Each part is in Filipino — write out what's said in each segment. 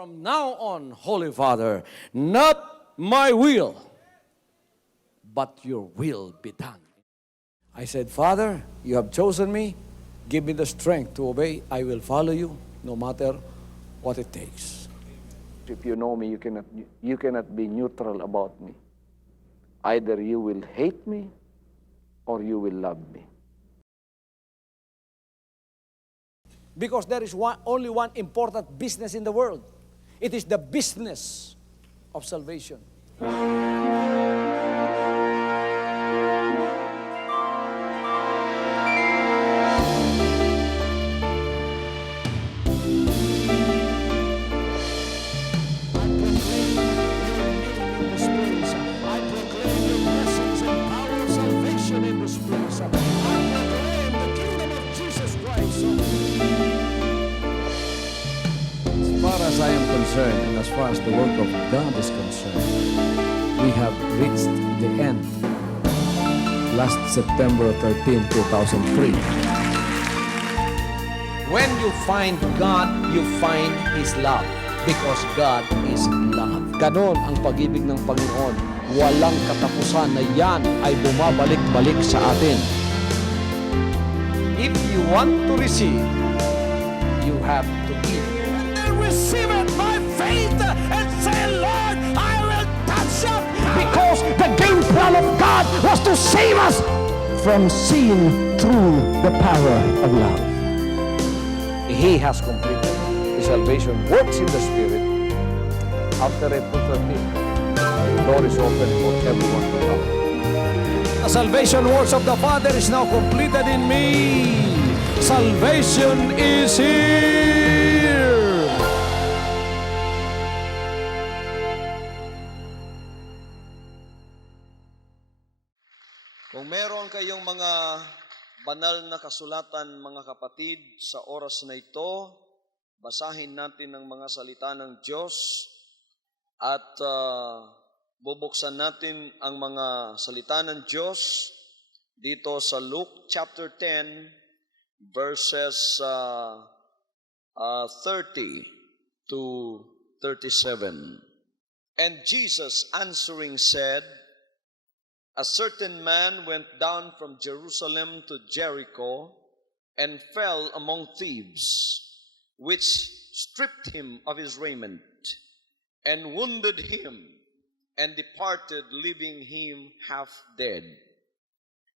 From now on, Holy Father, not my will, but your will be done. I said, Father, you have chosen me. Give me the strength to obey. I will follow you no matter what it takes. If you know me, you cannot be neutral about me. Either you will hate me or you will love me. Because there is only one important business in the world. It is the business of salvation. As I am concerned, and as far as the work of God is concerned, we have reached the end. Last September 13, 2003. When you find God, you find His love. Because God is love. Ganon ang pag-ibig ng Panginoon. Walang katapusan na yan ay bumabalik-balik sa atin. If you want to receive, you have to give. Receive it by faith and say, Lord, I will touch up. Because the game plan of God was to save us from sin through the power of love. He has completed. His salvation works in the Spirit. After April 13, the door is open for everyone to come. The salvation works of the Father is now completed in me. Salvation is here. Kung meron kayong mga banal na kasulatan, mga kapatid, sa oras na ito, basahin natin ang mga salita ng Diyos at bubuksan natin ang mga salita ng Diyos dito sa Luke chapter 10, verses 30 to 37. And Jesus answering said, a certain man went down from Jerusalem to Jericho and fell among thieves, which stripped him of his raiment and wounded him and departed, leaving him half dead.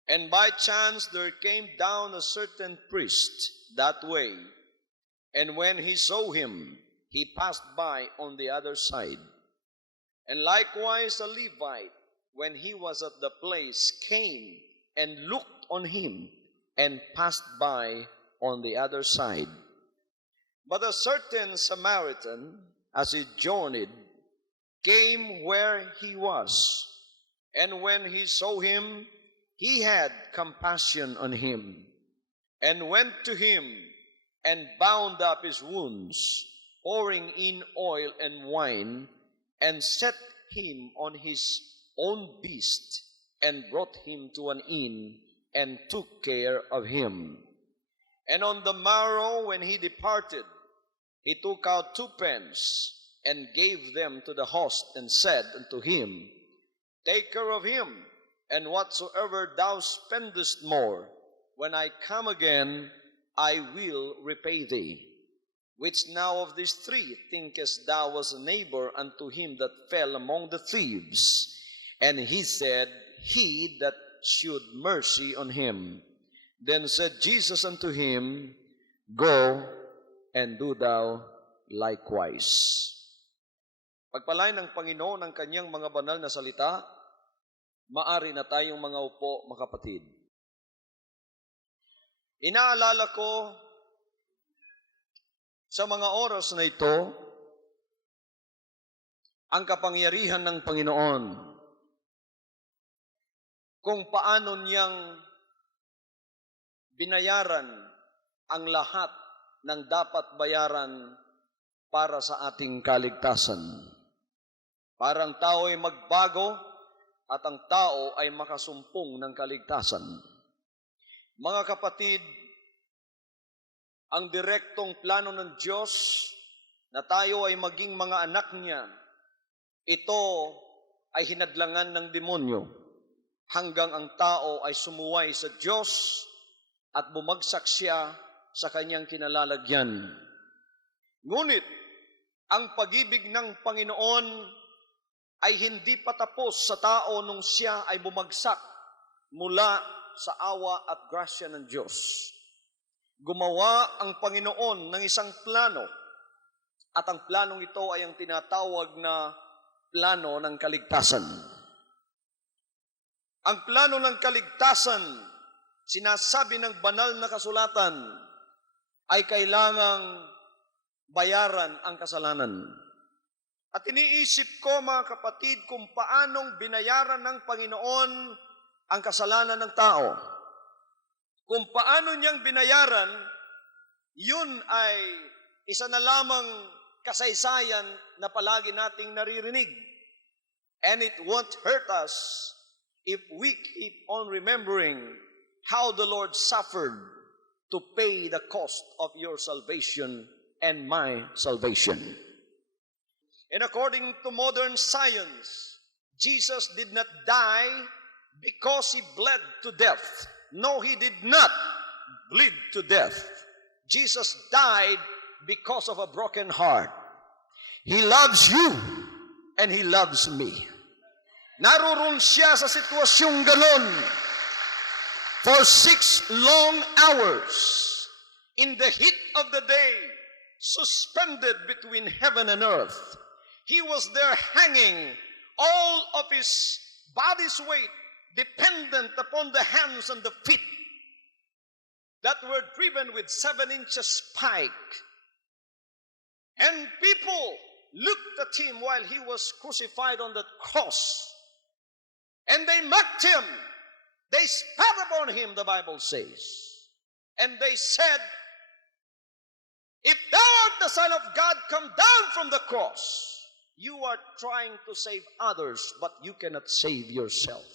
And by chance there came down a certain priest that way, and when he saw him, he passed by on the other side. And likewise a Levite, when he was at the place, came and looked on him and passed by on the other side. But a certain Samaritan, as he journeyed, came where he was, and when he saw him, he had compassion on him, and went to him and bound up his wounds, pouring in oil and wine, and set him on his own beast, and brought him to an inn, and took care of him. And on the morrow, when he departed, he took out 2 pence, and gave them to the host, and said unto him, take care of him, and whatsoever thou spendest more, when I come again, I will repay thee. Which now of these 3 thinkest thou was a neighbor unto him that fell among the thieves? And he said, he that shewed mercy on him. Then said Jesus unto him, go and do thou likewise. Pagpalain ng Panginoon ang kanyang mga banal na salita, maari na tayong mga upo, mga kapatid. Inaalala ko sa mga oras na ito ang kapangyarihan ng Panginoon, kung paano niyang binayaran ang lahat ng dapat bayaran para sa ating kaligtasan. Para ang tao ay magbago at ang tao ay makasumpong ng kaligtasan. Mga kapatid, ang direktong plano ng Diyos na tayo ay maging mga anak niya, ito ay hinadlangan ng demonyo hanggang ang tao ay sumuway sa Diyos at bumagsak siya sa kanyang kinalalagyan. Ngunit, ang pag-ibig ng Panginoon ay hindi pa tapos sa tao nung siya ay bumagsak mula sa awa at grasya ng Diyos. Gumawa ang Panginoon ng isang plano, at ang planong ito ay ang tinatawag na plano ng kaligtasan. Ang plano ng kaligtasan, sinasabi ng banal na kasulatan, ay kailangang bayaran ang kasalanan. At iniisip ko, mga kapatid, kung paanong binayaran ng Panginoon ang kasalanan ng tao. Kung paano niyang binayaran, yun ay isa na lamang kasaysayan na palagi nating naririnig. And it won't hurt us if we keep on remembering how the Lord suffered to pay the cost of your salvation and my salvation. And according to modern science, Jesus did not die because he bled to death. No, he did not bleed to death. Jesus died because of a broken heart. He loves you and he loves me. Naroon siya sa sitwasyong ganon for 6 long hours in the heat of the day, suspended between heaven and earth. He was there hanging, all of his body's weight dependent upon the hands and the feet that were driven with 7-inch spike. And people looked at him while he was crucified on that cross. And they mocked him. They spat upon him, the Bible says. And they said, "If thou art the Son of God, come down from the cross. You are trying to save others, but you cannot save yourself."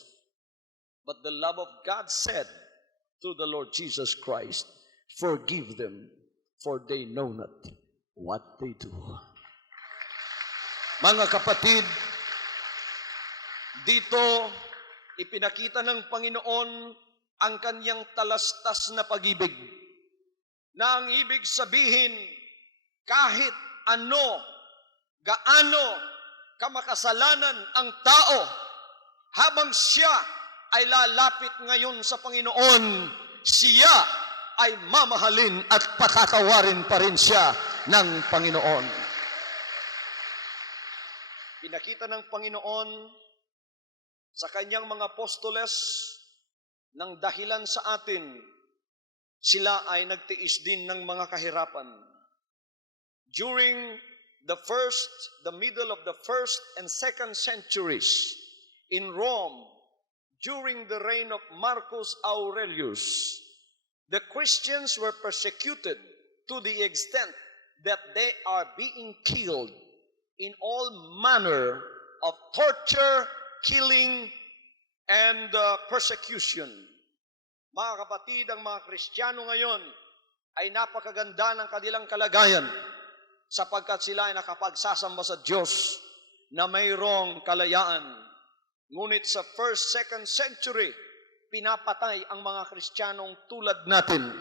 But the love of God said to the Lord Jesus Christ, "Forgive them, for they know not what they do." Mga kapatid, dito ipinakita ng Panginoon ang kanyang talastas na pag-ibig, na ang ibig sabihin, kahit ano, gaano kamakasalanan ang tao, habang siya ay lalapit ngayon sa Panginoon, siya ay mamahalin at patatawarin pa rin siya ng Panginoon. Pinakita ng Panginoon sa kanyang mga apostoles ng dahilan sa atin, sila ay nagtiis din ng mga kahirapan. During the middle of the 1st and 2nd centuries in Rome, during the reign of Marcus Aurelius, the Christians were persecuted to the extent that they are being killed in all manner of torture, killing, and persecution. Mga kapatid, ang mga Kristiyano ngayon ay napakaganda ng kanilang kalagayan sapagkat sila ay nakapagsasamba sa Diyos na mayroong kalayaan. Ngunit sa 1st, 2nd century, pinapatay ang mga Kristiyanong tulad natin.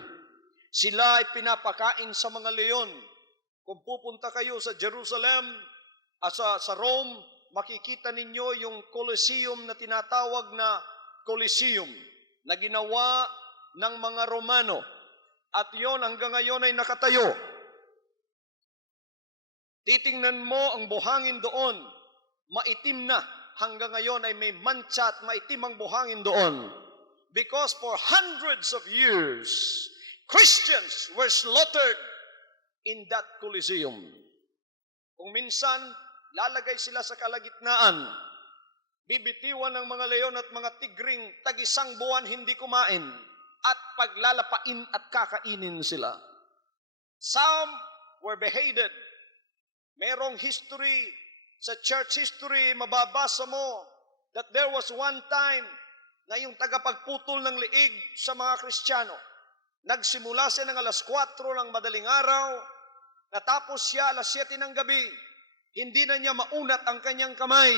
Sila ay pinapakain sa mga leon. Kung pupunta kayo sa Jerusalem, sa Rome, makikita ninyo yung Colosseum na tinatawag na Colosseum na ginawa ng mga Romano. At yon hanggang ngayon ay nakatayo. Titingnan mo ang buhangin doon, maitim na. Hanggang ngayon ay may mantsa at maitim ang buhangin doon. Because for hundreds of years, Christians were slaughtered in that Colosseum. Kung minsan, lalagay sila sa kalagitnaan, bibitiwan ng mga leon at mga tigring tag-isang buwan hindi kumain, at paglalapain at kakainin sila. Some were beheaded. Merong history, sa church history, mababasa mo that there was one time na yung tagapagputol ng liig sa mga Kristiyano, nagsimula siya ng alas 4 ng madaling araw Natapos siya alas 7 ng gabi, hindi na niya maunat ang kanyang kamay,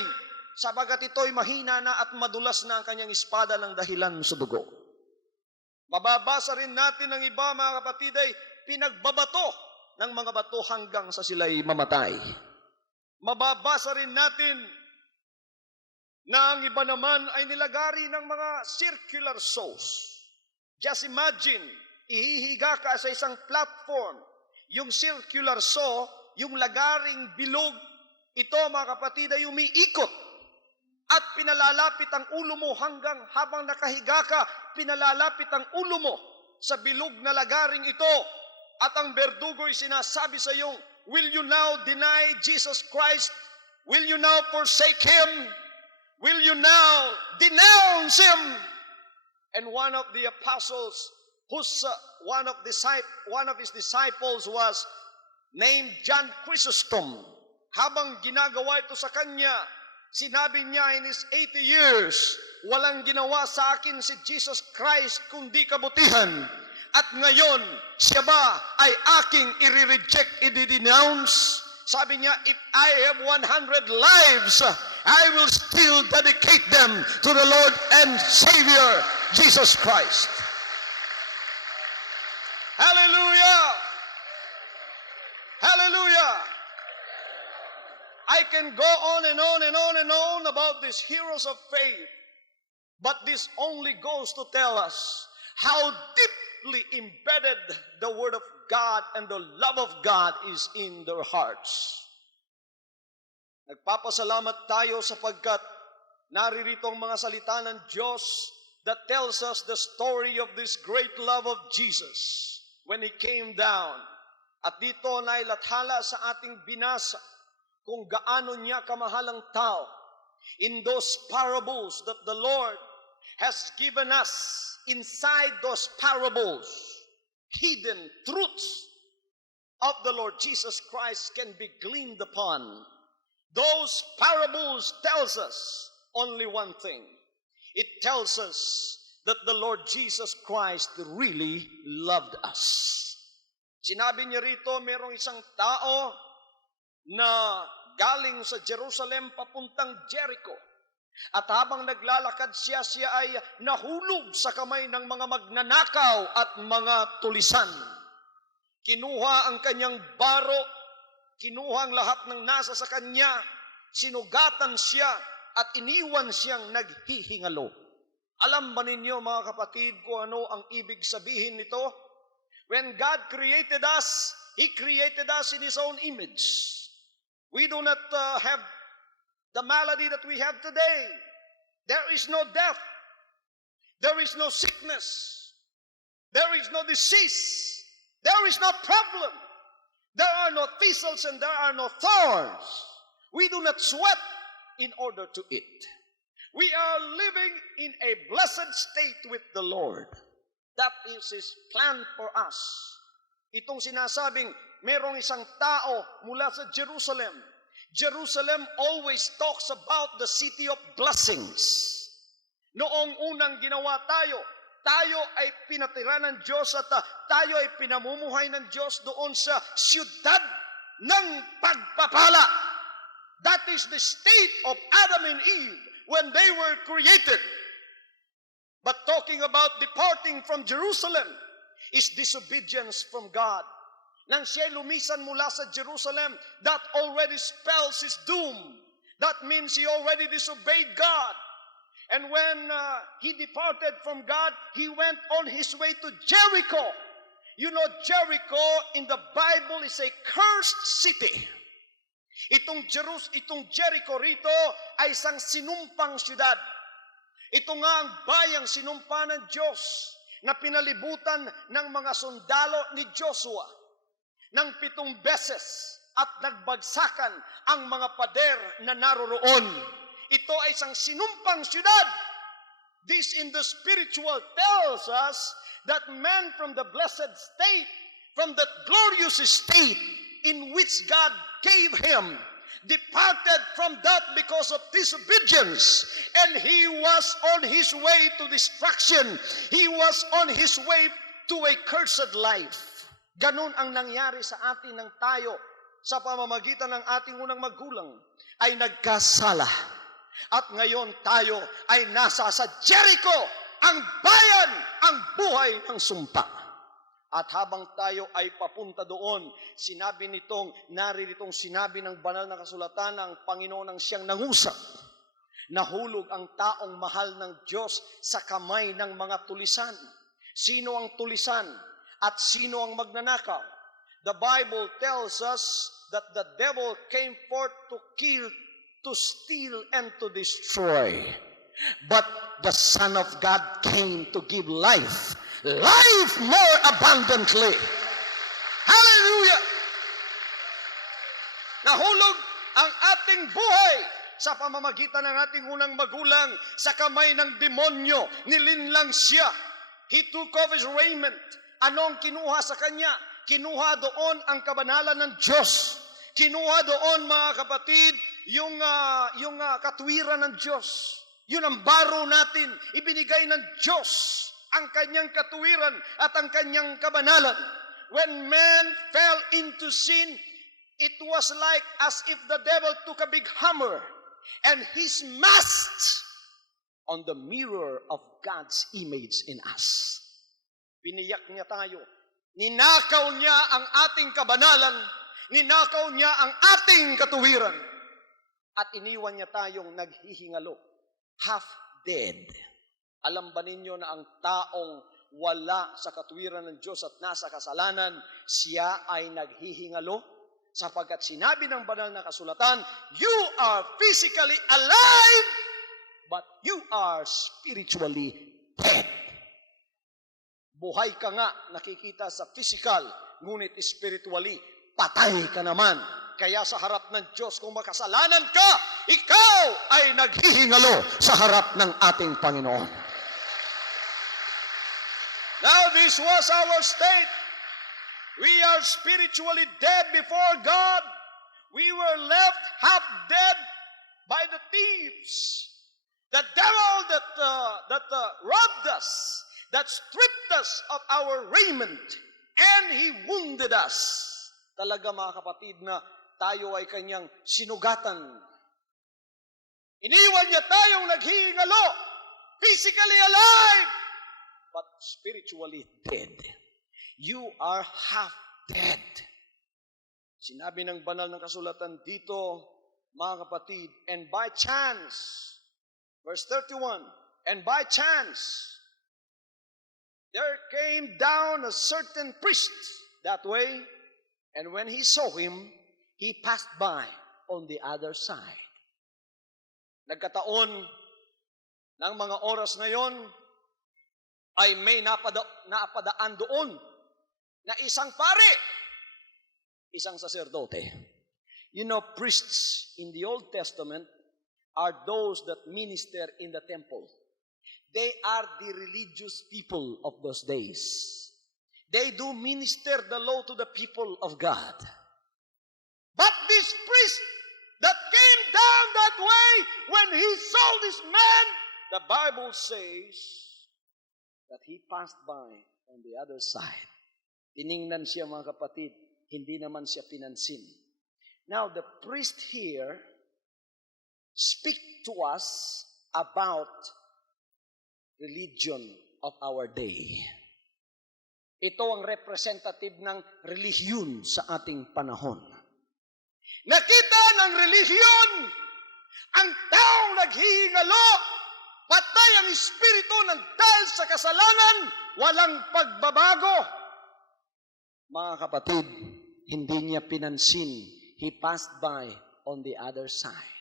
sabagat ito'y mahina na at madulas na ang kanyang espada ng dahilan sa dugo. Mababasa rin natin ng iba, mga kapatid, ay pinagbabato ng mga bato hanggang sa sila'y mamatay. Mababasa rin natin na ang iba naman ay nilagari ng mga circular saws. Just imagine, ihihiga ka sa isang platform, yung circular saw, yung lagaring bilog, ito mga kapatid ay umiikot at pinalalapit ang ulo mo hanggang habang nakahiga ka, pinalalapit ang ulo mo sa bilog na lagaring ito. At ang berdugo'y sinasabi sa iyong, will you now deny Jesus Christ? Will you now forsake Him? Will you now denounce Him? And one of the apostles, one of his disciples was named John Chrysostom. Habang ginagawa ito sa kanya, sinabi niya in his 80 years, walang ginawa sa akin si Jesus Christ kundi kabutihan. At ngayon, siya ba ay aking i-reject, i-denounce? Sabi niya, if I have 100 lives, I will still dedicate them to the Lord and Savior, Jesus Christ. Hallelujah! Hallelujah! I can go on and on and on and on about these heroes of faith, but this only goes to tell us how deeply embedded the Word of God and the love of God is in their hearts. Nagpapasalamat tayo sapagkat naririto ang mga salita ng Diyos that tells us the story of this great love of Jesus when He came down. At dito na ilathala sa ating binasa kung gaano niya kamahal ang tao in those parables that the Lord has given us. Inside those parables, hidden truths of the Lord Jesus Christ can be gleaned upon. Those parables tells us only one thing. It tells us that the Lord Jesus Christ really loved us. Sinabi niya rito, merong isang tao na galing sa Jerusalem papuntang Jericho. At habang naglalakad siya ay nahulog sa kamay ng mga magnanakaw at mga tulisan. Kinuha ang kanyang baro, kinuha ang lahat ng nasa sa kanya, sinugatan siya at iniwan siyang naghihingalo. Alam ba ninyo mga kapatid kung ano ang ibig sabihin nito? When God created us, He created us in His own image. We do not have the malady that we have today. There is no death. There is no sickness. There is no disease. There is no problem. There are no thistles and there are no thorns. We do not sweat in order to eat. We are living in a blessed state with the Lord. That is His plan for us. Itong sinasabing, merong isang tao mula sa Jerusalem. Jerusalem always talks about the city of blessings. Noong unang ginawa tayo ay pinatira ng Diyos at tayo ay pinamumuhay ng Diyos doon sa siyudad ng pagpapala. That is the state of Adam and Eve when they were created. But talking about departing from Jerusalem is disobedience from God. Nang siya'y lumisan mula sa Jerusalem, that already spells his doom. That means he already disobeyed God. And when he departed from God, he went on his way to Jericho. You know, Jericho in the Bible is a cursed city. Itong Jericho rito ay isang sinumpang syudad. Ito nga ang bayang sinumpa ng Diyos na pinalibutan ng mga sundalo ni Joshua ng 7 beses at nagbagsakan ang mga pader na naroroon. Ito ay isang sinumpang syudad. This in the spiritual tells us that man from the blessed state, from that glorious state in which God gave him, departed from that because of disobedience, and he was on his way to destruction. He was on his way to a cursed life. Ganun ang nangyari sa atin ng tayo sa pamamagitan ng ating unang magulang ay nagkasala. At ngayon tayo ay nasa sa Jericho, ang bayan, ang buhay ng sumpa. At habang tayo ay papunta doon, naririto sinabi ng banal na kasulatan ng Panginoon ang siyang nangusap. Nahulog ang taong mahal ng Diyos sa kamay ng mga tulisan. Sino ang tulisan at sino ang magnanakaw? The Bible tells us that the devil came forth to kill, to steal, and to destroy. But the Son of God came to give life, life more abundantly. Hallelujah! Nahulog ang ating buhay sa pamamagitan ng ating unang magulang sa kamay ng demonyo. Nilinlang siya. He took off his raiment. Anong kinuha sa kanya? Kinuha doon ang kabanalan ng Diyos. Kinuha doon, mga kapatid, yung katwiran ng Diyos. Yun ang baro natin. Ibinigay ng Diyos ang kanyang katwiran at ang kanyang kabanalan. When man fell into sin, it was like as if the devil took a big hammer and he smashed on the mirror of God's image in us. Biniyak niya tayo. Ninakaw niya ang ating kabanalan. Ninakaw niya ang ating katuwiran. At iniwan niya tayong naghihingalo. Half dead. Alam ba ninyo na ang taong wala sa katuwiran ng Diyos at nasa kasalanan, siya ay naghihingalo? Sapagkat sinabi ng banal na kasulatan, you are physically alive, but you are spiritually dead. Buhay ka nga, nakikita sa physical, ngunit spiritually, patay ka naman. Kaya sa harap ng Diyos, kung makasalanan ka, ikaw ay naghihingalo sa harap ng ating Panginoon. Now, this was our state. We are spiritually dead before God. We were left half dead by the thieves. The devil that robbed us, that stripped us of our raiment, and he wounded us. Talaga, mga kapatid, na tayo ay kanyang sinugatan. Iniwan niya tayong naghihingalo, physically alive, but spiritually dead. You are half dead. Sinabi ng banal ng kasulatan dito, mga kapatid, and by chance, verse 31, and by chance, there came down a certain priest that way, and when he saw him, he passed by on the other side. Nagkataon ng mga oras na yon, ay may napadaan doon na isang pare, isang saserdote. You know, priests in the Old Testament are those that minister in the temple. They are the religious people of those days. They do minister the law to the people of God. But this priest that came down that way, when he saw this man, the Bible says that he passed by on the other side. Tiningnan siya, mga kapatid, hindi naman siya pinansin. Now, the priest here speak to us about religion of our day. Ito ang representative ng relihiyon sa ating panahon. Nakita ng relihiyon ang taong naghihingalo, patay ang espiritu ng dahil sa kasalanan, walang pagbabago. Mga kapatid, hindi niya pinansin. He passed by on the other side.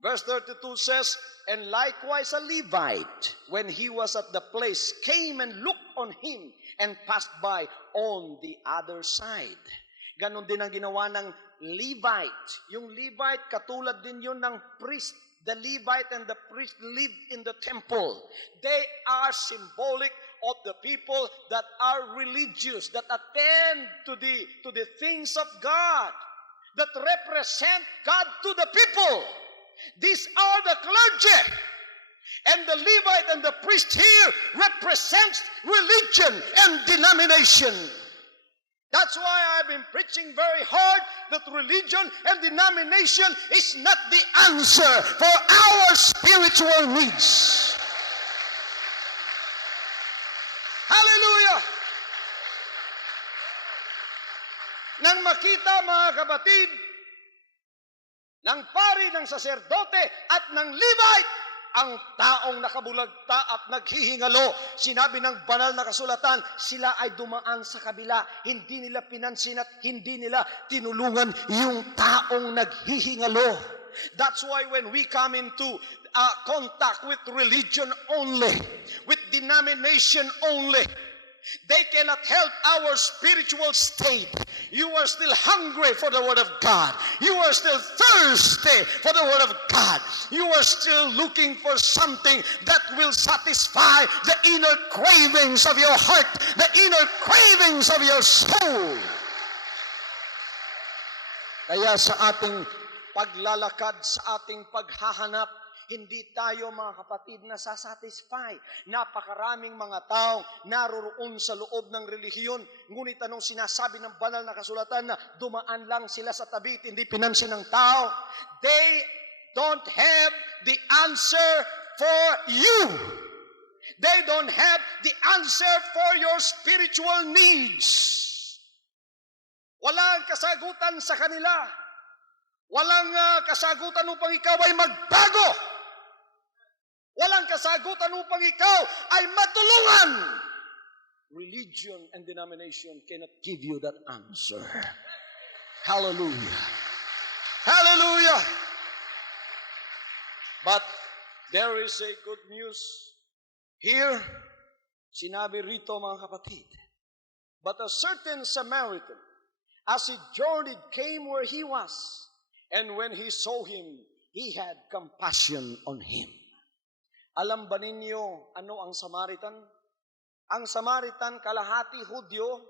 Verse 32 says, and likewise a Levite, when he was at the place, came and looked on him and passed by on the other side. Ganon din ang ginawa ng Levite. Yung Levite, katulad din yun ng priest. The Levite and the priest lived in the temple. They are symbolic of the people that are religious, that attend to the things of God, that represent God to the people. These are the clergy. And the Levite and the priest here represents religion and denomination. That's why I've been preaching very hard that religion and denomination is not the answer for our spiritual needs. Hallelujah! Nang makita, mga kapatid, ng pari, ng saserdote at ng Levite, ang taong nakabulagta at naghihingalo, sinabi ng banal na kasulatan, sila ay dumaan sa kabila. Hindi nila pinansin at hindi nila tinulungan yung taong naghihingalo. That's why when we come into contact with religion only, with denomination only, they cannot help our spiritual state. You are still hungry for the Word of God. You are still thirsty for the Word of God. You are still looking for something that will satisfy the inner cravings of your heart, the inner cravings of your soul. Kaya sa ating paglalakad, sa ating paghahanap, hindi tayo, mga kapatid, nasasatisfy. Napakaraming mga tao naroroon sa loob ng relihiyon. Ngunit anong sinasabi ng banal na kasulatan na dumaan lang sila sa tabi at hindi pinansin ng tao? They don't have the answer for you. They don't have the answer for your spiritual needs. Walang kasagutan sa kanila. Walang kasagutan upang ikaw ay magbago. Walang kasagutan upang ikaw ay matulungan. Religion and denomination cannot give you that answer. Hallelujah. Hallelujah. But there is a good news here. Sinabi rito, mga kapatid, but a certain Samaritan, as he journeyed, came where he was, and when he saw him, he had compassion on him. Alam ba ninyo ano ang Samaritan? Ang Samaritan, kalahati Hudyo,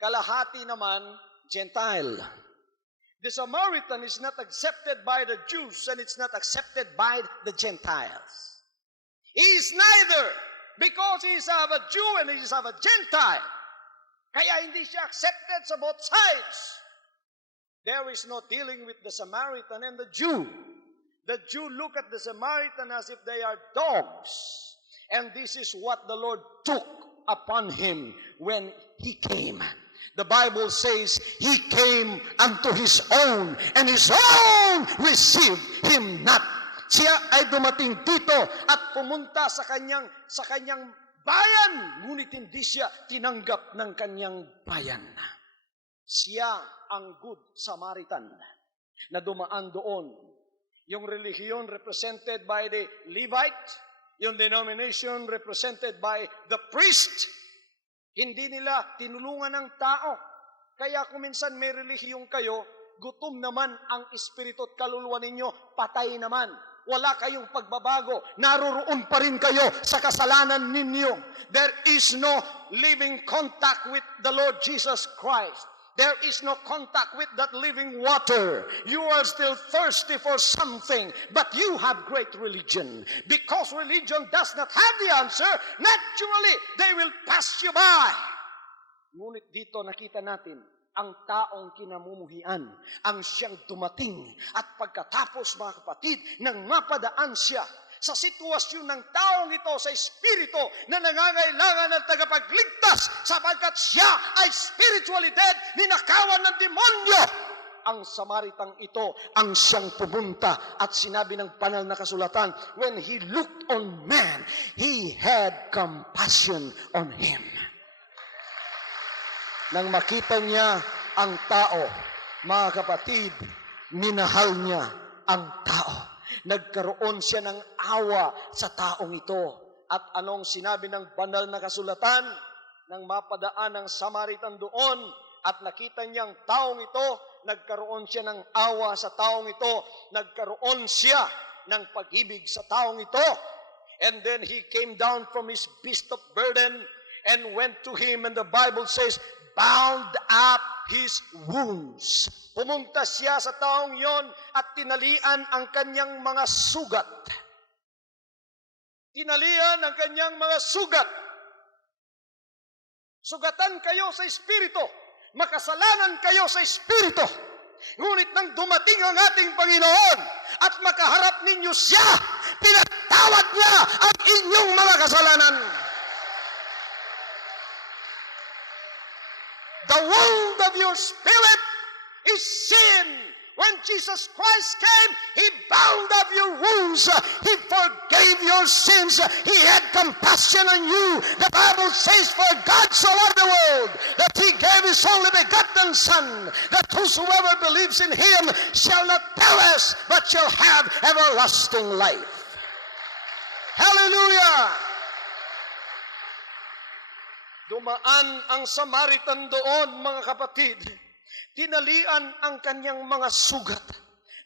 kalahati naman Gentile. The Samaritan is not accepted by the Jews and it's not accepted by the Gentiles. He is neither, because he is of a Jew and he is of a Gentile. Kaya hindi siya accepted sa both sides. There is no dealing with the Samaritan and the Jew. The Jew look at the Samaritan as if they are dogs. And this is what the Lord took upon him when he came. The Bible says, he came unto his own, and his own received him not. Siya ay dumating dito at pumunta sa kanyang bayan, ngunit hindi siya tinanggap ng kanyang bayan. Siya ang Good Samaritan na dumaan doon. Yung relihiyon represented by the Levite, yung denomination represented by the priest, hindi nila tinulungan ng tao. Kaya kung minsan may relihiyong kayo, gutom naman ang espiritu at kaluluwa ninyo, patay naman. Wala kayong pagbabago. Naroroon pa rin kayo sa kasalanan ninyo. There is no living contact with the Lord Jesus Christ. There is no contact with that living water. You are still thirsty for something, but you have great religion. Because religion does not have the answer, naturally, they will pass you by. Ngunit dito nakita natin, ang taong kinamumuhian, ang siyang dumating. At pagkatapos, mga kapatid, nang mapadaan siya sa sitwasyon ng taong ito, sa espiritu na nangangailangan ng tagapagligtas sapagkat siya ay spiritually dead, ninakawan ng demonyo. Ang Samaritang ito ang siyang pumunta at sinabi ng banal na kasulatan, when he looked on man, he had compassion on him. Nang makita niya ang tao, mga kapatid, minahal niya ang tao. Nagkaroon siya ng awa sa taong ito. At anong sinabi ng banal na kasulatan? Nang mapadaan ng Samaritan doon at nakita niyang taong ito, nagkaroon siya ng awa sa taong ito. Nagkaroon siya ng pag-ibig sa taong ito. And then he came down from his beast of burden and went to him, and the Bible says, bound up his wounds. Pumunta siya sa taong yon at tinalian ang kanyang mga sugat. tinalian ang kanyang mga sugat. Sugatan kayo sa Espiritu, makasalanan kayo sa Espiritu. Ngunit nang dumating ang ating Panginoon at makaharap ninyo siya, pinatawad niya ang inyong mga kasalanan. The wound of your spirit is sin. When Jesus Christ came, He bound up your wounds. He forgave your sins. He had compassion on you. The Bible says, for God so loved the world that He gave His only begotten Son, that whosoever believes in Him shall not perish, but shall have everlasting life. Hallelujah! Dumaan ang Samaritan doon, mga kapatid. Tinalian ang kanyang mga sugat.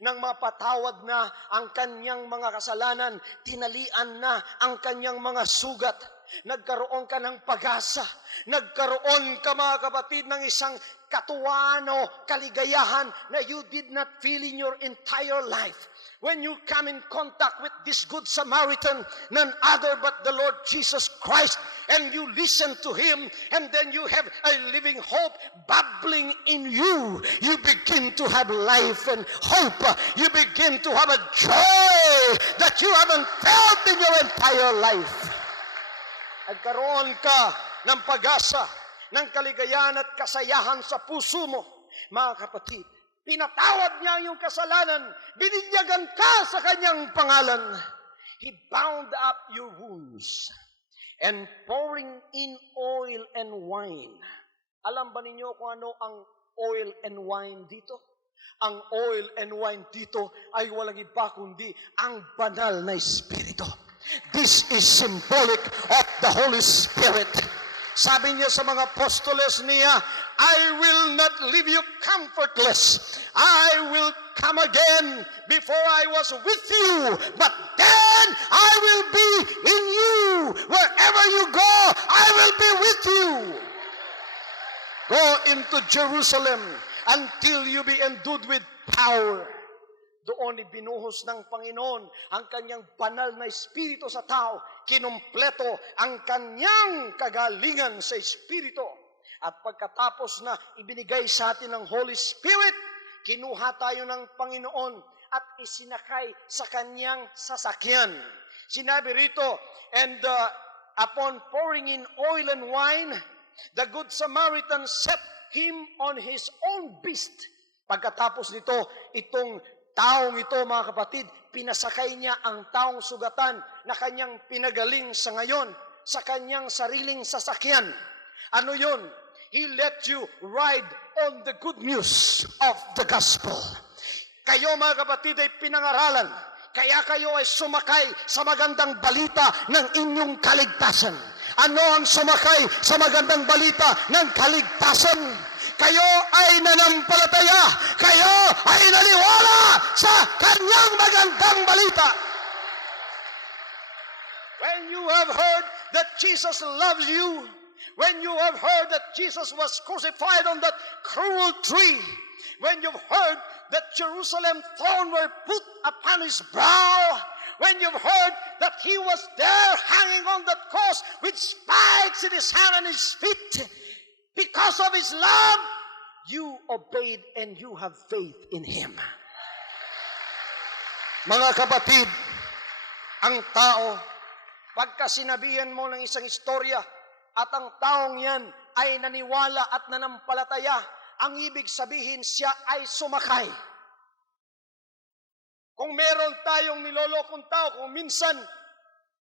Nang mapatawad na ang kanyang mga kasalanan, tinalian na ang kanyang mga sugat. Nagkaroon ka ng pag-asa. Nagkaroon ka, mga kapatid, ng isang katuwaan o kaligayahan na you did not feel in your entire life. When you come in contact with this good Samaritan, none other but the Lord Jesus Christ, and you listen to Him, and then you have a living hope bubbling in you. You begin to have life and hope. You begin to have a joy that you haven't felt in your entire life. Nagkaroon ka ng pag-asa, ng kaligayahan at kasayahan sa puso mo, mga kapatid. Pinatawad niya yung kasalanan. Bininyagan ka sa kanyang pangalan. He bound up your wounds and pouring in oil and wine. Alam ba ninyo kung ano ang oil and wine dito? Ang oil and wine dito ay walang iba kundi ang banal na Espiritu. This is symbolic of the Holy Spirit. Sabi niya sa mga apostoles niya, I will not leave you comfortless. I will come again before I was with you, but then I will be in you. Wherever you go, I will be with you. Go into Jerusalem until you be endued with power. Doon ibinuhos ng Panginoon ang kanyang banal na Espiritu sa tao. Kinumpleto ang kanyang kagalingan sa Espiritu. At pagkatapos na ibinigay sa atin ng Holy Spirit, kinuha tayo ng Panginoon at isinakay sa kanyang sasakyan. Sinabi rito, and upon pouring in oil and wine, the Good Samaritan set him on his own beast. Pagkatapos nito, itong taong ito, mga kapatid, pinasakay niya ang taong sugatan na kanyang pinagaling sa ngayon sa kanyang sariling sasakyan. Ano yun? He let you ride on the good news of the gospel. Kayo, mga kapatid, ay pinangaralan. Kaya kayo ay sumakay sa magandang balita ng inyong kaligtasan. Ano ang sumakay sa magandang balita ng kaligtasan? Kayo ay nanampalataya. Kayo ay naniwala sa kanyang magandang balita. When you have heard that Jesus loves you, when you have heard that Jesus was crucified on that cruel tree, when you've heard that Jerusalem thorn were put upon his brow, when you've heard that he was there hanging on that cross with spikes in his hand and his feet, because of his love, you obeyed and you have faith in him. Mga kapatid, ang tao, pagka sinabihan mo ng isang istorya at ang taong yan ay naniwala at nanampalataya, ang ibig sabihin siya ay sumakay. Kung meron tayong nilolokong tao, kung minsan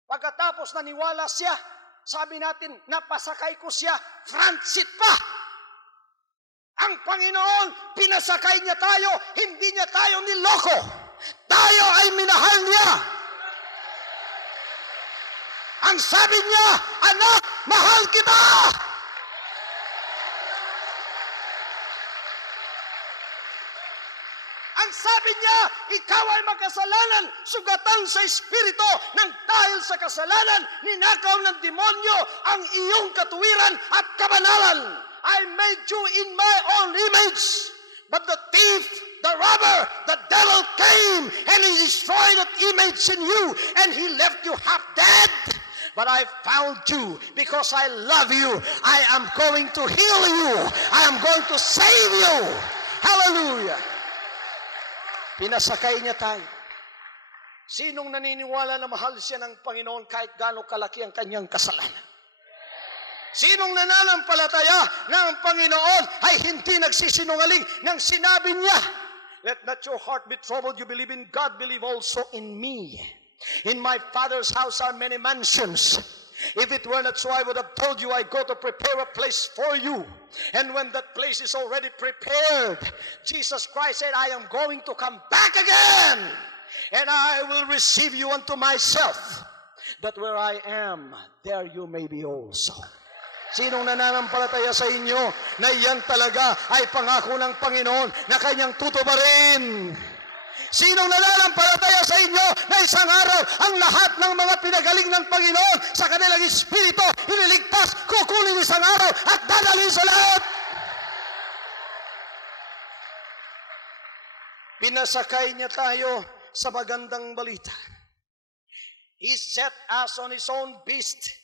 pagkatapos naniwala siya, sabi natin, napasakay ko siya, front seat pa. Ang Panginoon, pinasakay niya tayo, hindi niya tayo niloko. Tayo ay minahal niya. Ang sabi niya, anak, mahal kita. Ang sabi niya, ikaw ay makasalanan, sugatan sa Espiritu, nang dahil sa kasalanan, ninakaw ng demonyo ang iyong katuwiran at kabanalan. I made you in my own image, but the thief, the robber, the devil came and he destroyed that image in you and he left you half dead. But I found you because I love you. I am going to heal you. I am going to save you. Hallelujah. Pinasakay niya tayo. Sinong naniniwala na mahal siya ng Panginoon kahit gaano kalaki ang kanyang kasalanan? Sinong nananampalataya na ang Panginoon ay hindi nagsisinungaling nang sinabi niya, let not your heart be troubled. You believe in God, believe also in me. In my Father's house are many mansions. If it were not so, I would have told you I go to prepare a place for you. And when that place is already prepared, Jesus Christ said, I am going to come back again. And I will receive you unto myself, that where I am, there you may be also. Sinong nananampalataya sa inyo na iyan talaga ay pangako ng Panginoon na kanyang tutuparin? Sinong nananampalataya sa inyo na isang araw ang lahat ng mga pinagaling ng Panginoon sa kanilang espiritu ililigtas, kukunin isang araw at dadalhin sa lahat? Pinasakay niya tayo sa magandang balita. He set us on His own beast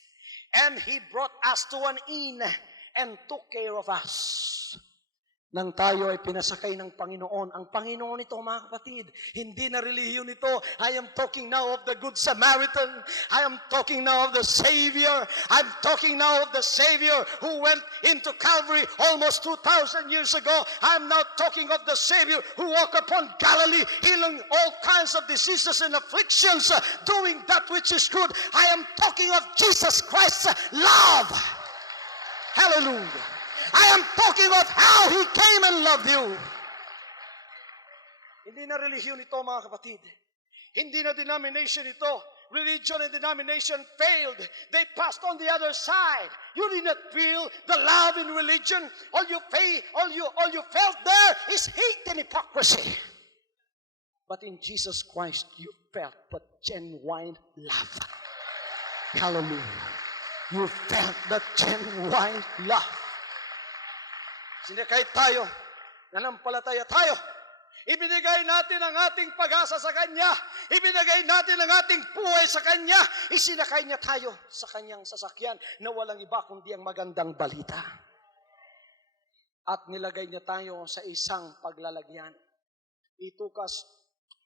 and He brought us to an inn and took care of us. Nang tayo ay pinasakay ng Panginoon, ang Panginoon ito, mga kapatid, hindi na relihiyon ito. I am talking now of the Good Samaritan. I am talking now of the Savior. I'm talking now of the Savior who went into Calvary almost 2,000 years ago. I'm now talking of the Savior who walked upon Galilee, healing all kinds of diseases and afflictions, doing that which is good. I am talking of Jesus Christ's love. Hallelujah. I am talking of how He came and loved you. Hindi na relihiyon ito, mga kapatid. Hindi na denomination ito. Religion and denomination failed. They passed on the other side. You did not feel the love in religion. All you felt there is hate and hypocrisy. But in Jesus Christ, you felt the genuine love. Hallelujah. You felt the genuine love. Sinakay tayo, nanampalataya tayo. Ibinigay natin ang ating pag-asa sa Kanya. Ibinigay natin ang ating buhay sa Kanya. Isinakay niya tayo sa Kanyang sasakyan na walang iba kundi ang magandang balita. At nilagay niya tayo sa isang paglalagyan. He took us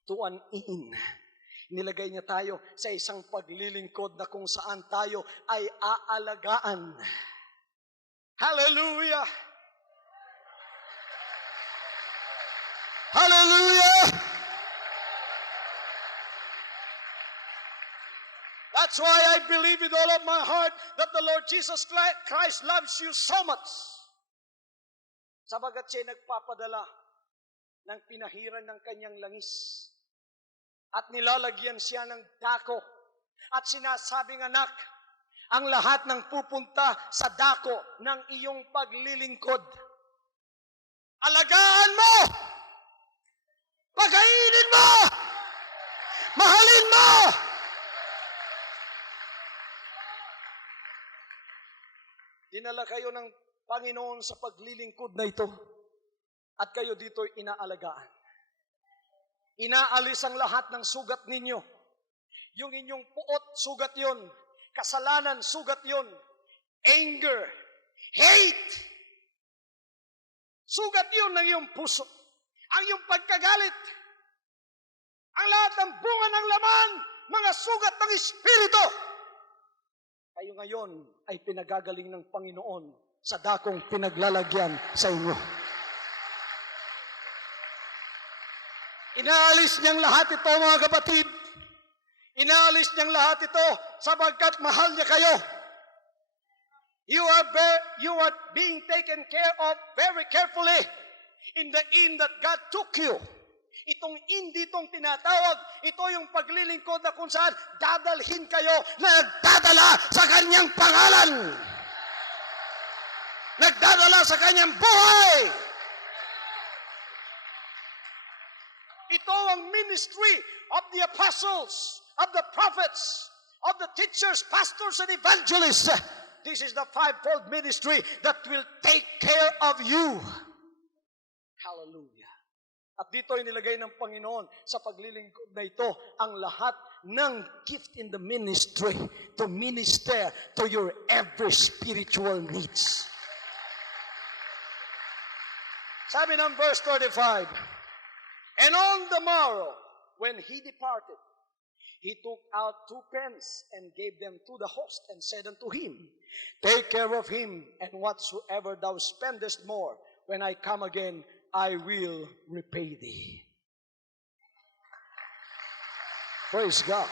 to an inn. Nilagay niya tayo sa isang paglilingkod na kung saan tayo ay aalagaan. Hallelujah! Hallelujah! That's why I believe with all of my heart that the Lord Jesus Christ loves you so much. Sabagat siya nagpapadala ng pinahiran ng kanyang langis at nilalagyan siya ng dako at sinasabing, anak, ang lahat ng pupunta sa dako ng iyong paglilingkod, alagaan mo! Pagkainin mo! Mahalin mo! Dinala kayo ng Panginoon sa paglilingkod na ito at kayo dito'y inaalagaan. Inaalis ang lahat ng sugat ninyo. Yung inyong puot, sugat yon. Kasalanan, sugat yon. Anger, hate, sugat yon ng iyong puso. Ang iyong pagkagalit, ang lahat ng bunga ng laman, mga sugat ng Espiritu. Kayo ngayon ay pinagagaling ng Panginoon sa dakong pinaglalagyan sa inyo. Inaalis niyang lahat ito, mga kapatid. Inaalis niyang lahat ito sapagkat mahal niya kayo. You are being taken care of very carefully in the inn that God took you. Itong inn ditong tinatawag, ito yung paglilingkod na kung saan dadalhin kayo na nagdadala sa kanyang pangalan. Nagdadala sa kanyang buhay. Ito ang ministry of the apostles, of the prophets, of the teachers, pastors, and evangelists. This is the fivefold ministry that will take care of you. Hallelujah. At dito ay nilagay ng Panginoon sa paglilingkod na ito ang lahat ng gift in the ministry to minister to your every spiritual needs. Sabi ng verse 35, and on the morrow, when he departed, he took out 2 pence and gave them to the host and said unto him, take care of him, and whatsoever thou spendest more, when I come again, I will repay thee. Praise God.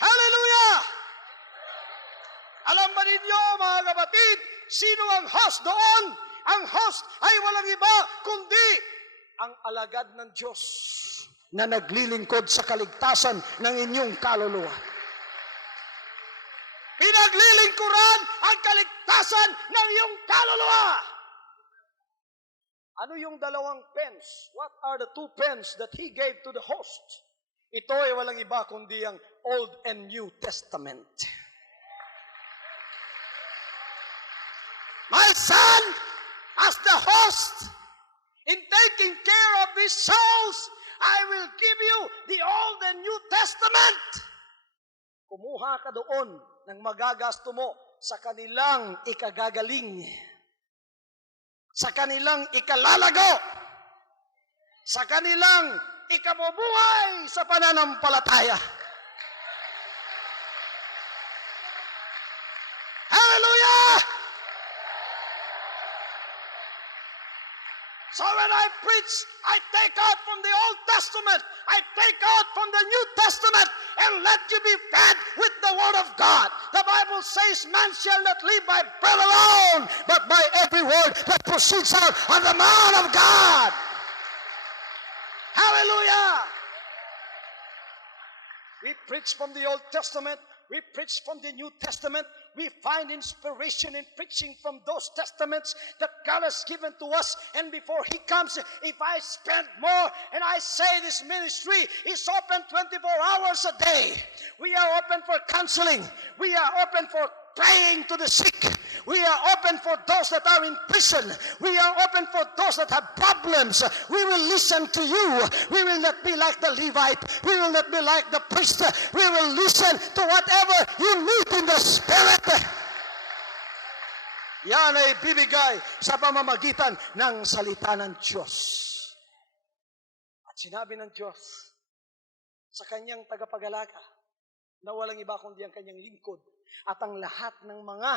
Hallelujah! Alam ba ninyo, mga kapatid, sino ang host doon? Ang host ay walang iba, kundi ang alagad ng Diyos na naglilingkod sa kaligtasan ng inyong kaluluwa. Pinaglilingkuran ang kaligtasan ng iyong kaluluwa. Ano yung 2 pence? What are the 2 pence that he gave to the host? Ito ay walang iba kundi ang Old and New Testament. My son, as the host, in taking care of these souls, I will give you the Old and New Testament. Kumuha ka doon ng magagasto mo sa kanilang ikagagaling, sa kanilang ikalalago, sa kanilang ikabubuhay sa pananampalataya. Hallelujah! So when I preach, I take out from the Old Testament, I take out from the New Testament, and let you be fed with the Word of God. The Bible says, man shall not live by bread alone, but by every word that proceeds out of the mouth of God. Hallelujah! We preach from the Old Testament, we preach from the New Testament. We find inspiration in preaching from those testaments that God has given to us. And before He comes, if I spend more, and I say this ministry is open 24 hours a day. We are open for counseling. We are open for praying to the sick. We are open for those that are in prison. We are open for those that have problems. We will listen to you. We will not be like the Levite. We will not be like the priest. We will listen to whatever you need in the Spirit. Yan ay bibigay sa pamamagitan ng salita ng Diyos. At sinabi ng Diyos sa kanyang tagapag-alaga na walang iba kundi ang kanyang lingkod at ang lahat ng mga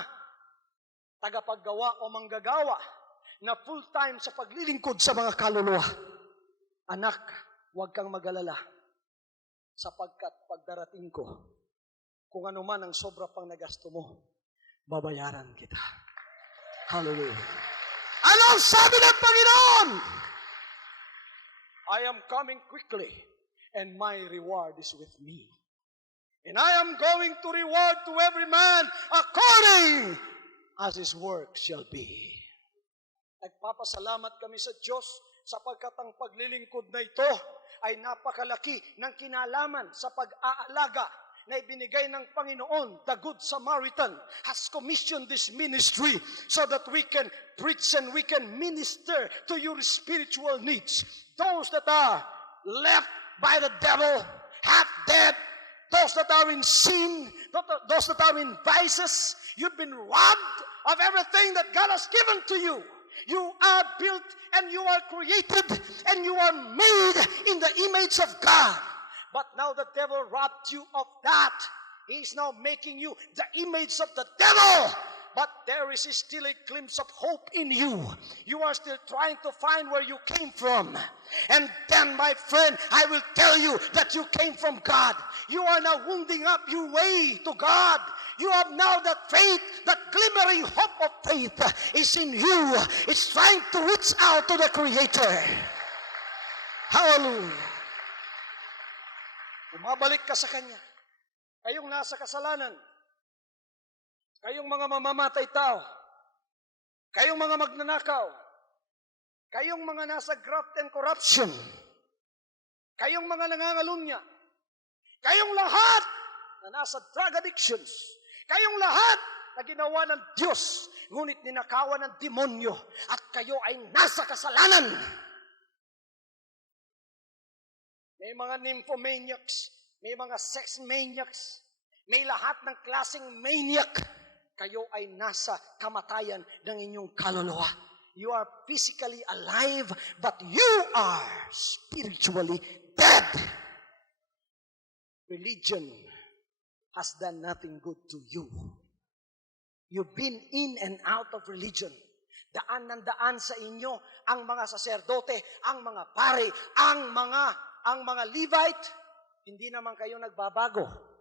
tagapaggawa o manggagawa na full-time sa paglilingkod sa mga kaluluwa. Anak, huwag kang mag-alala sapagkat pagdarating ko, kung ano man ang sobra pang nagasto mo, babayaran kita. Hallelujah. Anong sabi ng Panginoon? I am coming quickly and my reward is with me. And I am going to reward to every man according as his work shall be. Nagpapasalamat kami sa Diyos sapagkat ang paglilingkod na ito ay napakalaki ng kinalaman sa pag-aalaga na ibinigay ng Panginoon. The Good Samaritan has commissioned this ministry so that we can preach and we can minister to your spiritual needs. Those that are left by the devil, half dead, those that are in sin, those that are in vices, you've been robbed of everything that God has given to you. You are built and you are created and you are made in the image of God. But now the devil robbed you of that. He is now making you the image of the devil. But there is still a glimpse of hope in you. You are still trying to find where you came from. And then, my friend, I will tell you that you came from God. You are now wounding up your way to God. You have now that faith, that glimmering hope of faith is in you. It's trying to reach out to the Creator. Hallelujah. Bumabalik ka sa Kanya. Kayong nasa kasalanan, kayong mga mamamatay tao, kayong mga magnanakaw, kayong mga nasa graft and corruption, kayong mga nangangalunya, kayong lahat na nasa drug addictions, kayong lahat na ginawa ng Diyos, ngunit ninakawan ng demonyo at kayo ay nasa kasalanan. May mga nymphomaniacs, may mga sex maniacs, may lahat ng klaseng maniac. Kayo ay nasa kamatayan ng inyong kaluluwa. You are physically alive, but you are spiritually dead. Religion has done nothing good to you. You've been in and out of religion. Daan ng daan sa inyo ang mga saserdote, ang mga pare, ang mga Levite. Hindi naman kayo nagbabago.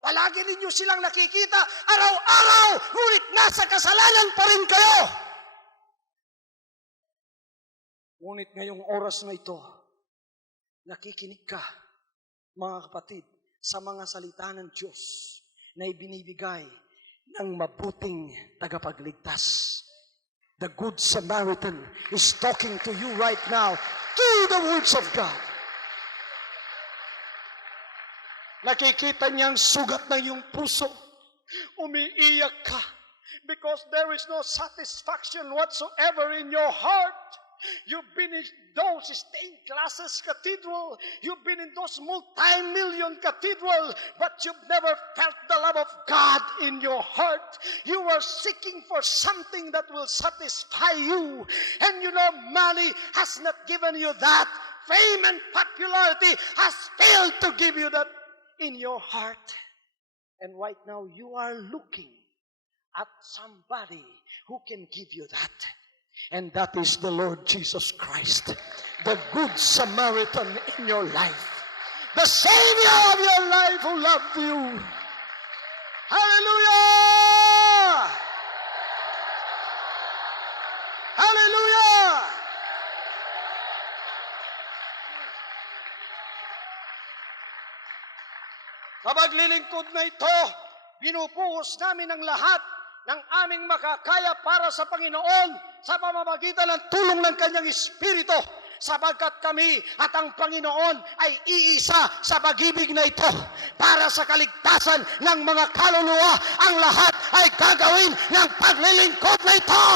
Palagi ninyo silang nakikita araw-araw, ngunit nasa kasalanan pa rin kayo. Ngunit ngayong oras na ito, nakikinig ka, mga kapatid, sa mga salita ng Diyos na ibinibigay ng mabuting tagapagligtas. The Good Samaritan is talking to you right now through the words of God. Nakikita niyang sugat ng iyong puso. Umiiyak ka because there is no satisfaction whatsoever in your heart. You've been in those stained glasses cathedral. You've been in those multi-million cathedral, but you've never felt the love of God in your heart. You are seeking for something that will satisfy you. And you know, money has not given you that. Fame and popularity has failed to give you that in your heart. And right now, you are looking at somebody who can give you that. And that is the Lord Jesus Christ, the Good Samaritan in your life, the Savior of your life who loved you. Hallelujah! Hallelujah! Sa paglilingkod na ito, binubuhos namin ang lahat ng aming makakaya para sa Panginoon sa pamamagitan ng tulong ng Kanyang Espiritu, sapagkat kami at ang Panginoon ay iisa sa pag-ibig na ito para sa kaligtasan ng mga kaluluwa. Ang lahat ay gagawin ng paglilingkod na ito.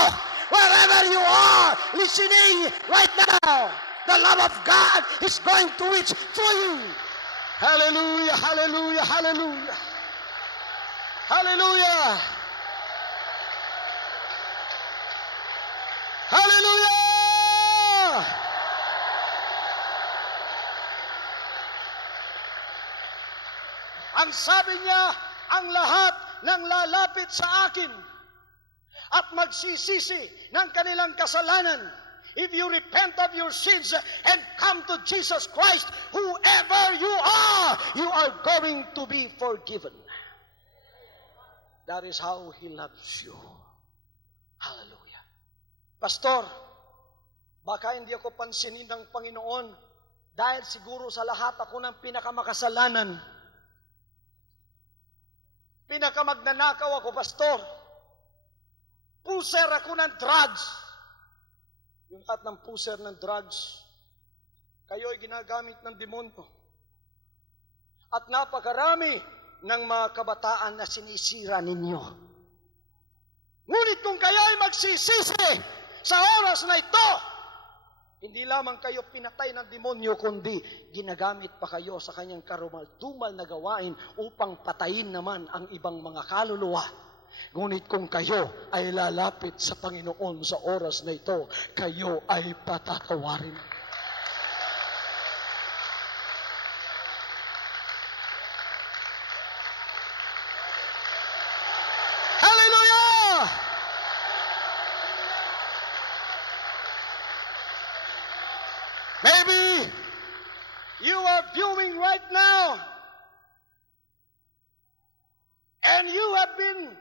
Wherever you are listening right now, the love of God is going to reach through you. Hallelujah, hallelujah, hallelujah. Hallelujah. Hallelujah! Ang sabi niya, ang lahat ng lalapit sa akin at magsisisi ng kanilang kasalanan, if you repent of your sins and come to Jesus Christ, whoever you are going to be forgiven. That is how He loves you. Hallelujah. Pastor, baka hindi ako pansinin ng Panginoon dahil siguro sa lahat ako ng pinakamakasalanan. Pinakamagnanakaw ako, Pastor. Puser ako ng drugs. Yung lahat ng puser ng drugs, kayo ay ginagamit ng demonyo. At napakarami ng mga kabataan na sinisira ninyo. Ngunit kung kayo ay magsisisi sa oras na ito, hindi lamang kayo pinatay ng demonyo, kundi ginagamit pa kayo sa kanyang karumal-dumal na gawain upang patayin naman ang ibang mga kaluluwa. Ngunit kung kayo ay lalapit sa Panginoon sa oras na ito, kayo ay patatawarin. Maybe you are viewing right now and you have been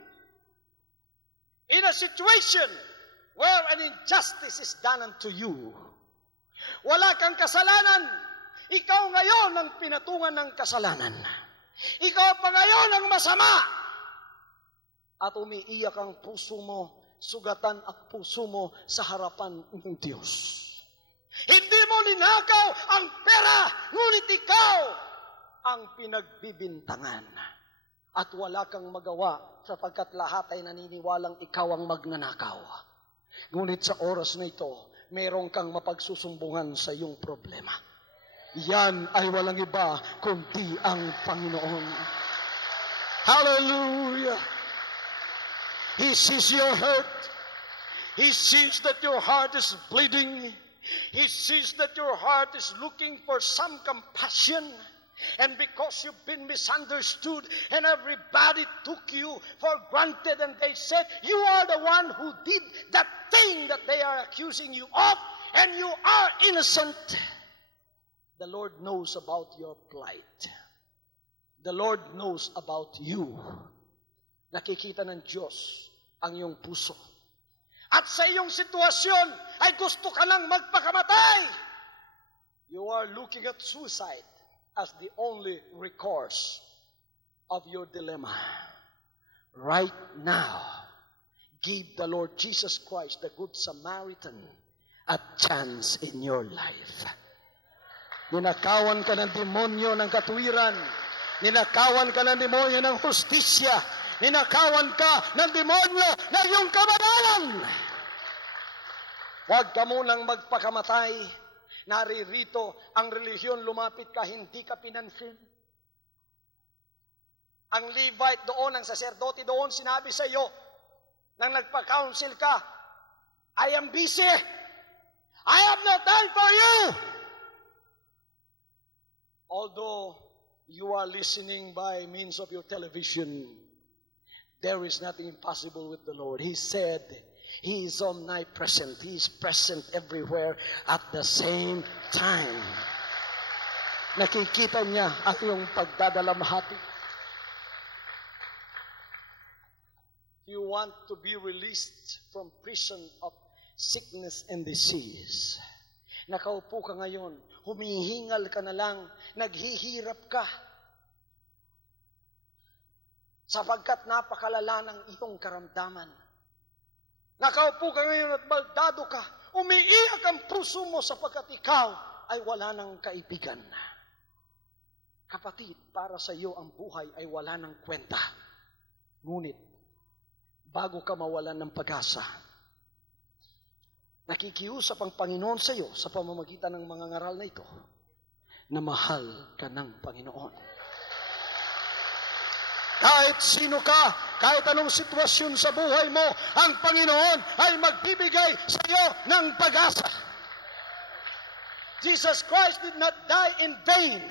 in a situation where an injustice is done unto you. Wala kang kasalanan. Ikaw ngayon ang pinatungan ng kasalanan. Ikaw pa ngayon ang masama. At umiiyak ang puso mo, sugatan ang puso mo sa harapan ng Diyos. Hindi mo ninakaw ang pera, ngunit ikaw ang pinagbibintangan. at wala kang magawa sapagkat lahat ay naniniwalang ikaw ang magnanakaw. Ngunit sa oras na ito, meron kang mapagsusumbungan sa iyong problema. Yan ay walang iba kundi ang Panginoon. Hallelujah! He sees your hurt. He sees that your heart is bleeding. He sees that your heart is looking for some compassion. And because you've been misunderstood and everybody took you for granted and they said, you are the one who did that thing that they are accusing you of and you are innocent. The Lord knows about your plight. The Lord knows about you. Nakikita ng Diyos ang iyong puso. At sa iyong sitwasyon ay gusto ka nang magpakamatay. You are looking at suicide as the only recourse of your dilemma. Right now, give the Lord Jesus Christ, the Good Samaritan, a chance in your life. Ninakawan ka ng demonyo ng katuwiran. Ninakawan ka ng demonyo ng hustisya. Ninakawan ka ng demonyo ng iyong kabanalan. Huwag ka munang magpakamatay. Naririto ang relihiyon, lumapit ka, hindi ka pinansin. Ang Levite doon, ang saserdote doon, sinabi sa iyo, nang nagpa-counsel ka, I am busy. I have no time for you. Although you are listening by means of your television, there is nothing impossible with the Lord. He said, He is omnipresent. He is present everywhere at the same time. Nakikita niya ang iyong pagdadalamhati. You want to be released from prison of sickness and disease. Nakaupo ka ngayon, humihingal ka na lang, naghihirap ka. Sapagkat napakalala ng iyong karamdaman. Nakaupo ka ngayon at baldado ka, umiiyak ang puso mo sapagkat ikaw ay wala ng kaibigan. Kapatid, para sa iyo ang buhay ay wala ng kwenta. Ngunit, bago ka mawalan ng pag-asa, nakikiusap ang Panginoon sa iyo sa pamamagitan ng mga ngaral na ito, na mahal ka ng Panginoon. Kahit sino ka, kahit anong sitwasyon sa buhay mo, ang Panginoon ay magbibigay sa iyo ng pag-asa. Jesus Christ did not die in vain.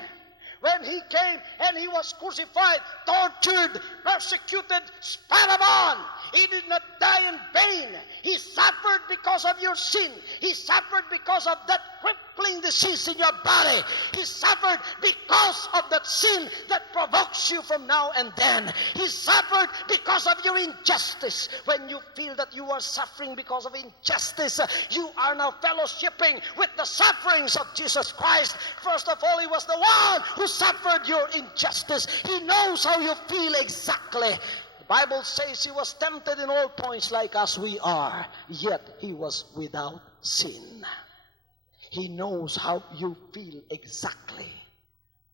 When He came and He was crucified, tortured, persecuted, spat upon, He did not die in vain. He suffered because of your sin. He suffered because of that crippling disease in your body. He suffered because of that sin that provokes you from now and then. He suffered because of your injustice. When you feel that you are suffering because of injustice, you are now fellowshipping with the sufferings of Jesus Christ. First of all, He was the one who suffered your injustice. He knows how you feel exactly. The Bible says He was tempted in all points like as we are, yet He was without sin. He knows how you feel exactly.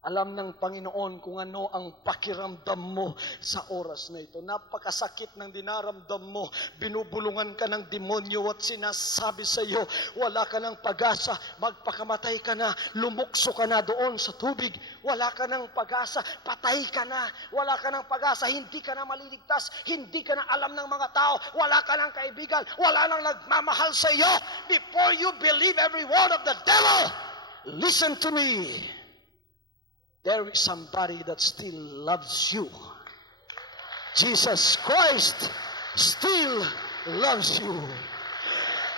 Alam ng Panginoon kung ano ang pakiramdam mo sa oras na ito. Napakasakit ng dinaramdam mo. Binubulungan ka ng demonyo at sinasabi sa iyo, wala ka ng pag-asa, magpakamatay ka na, lumukso ka na doon sa tubig. Wala ka ng pag-asa, patay ka na. Wala ka ng pag-asa, hindi ka na maliligtas, hindi ka na alam ng mga tao, wala ka ng kaibigan, wala nang nagmamahal sa iyo. Before you believe every word of the devil, listen to me. There is somebody that still loves you. Jesus Christ still loves you.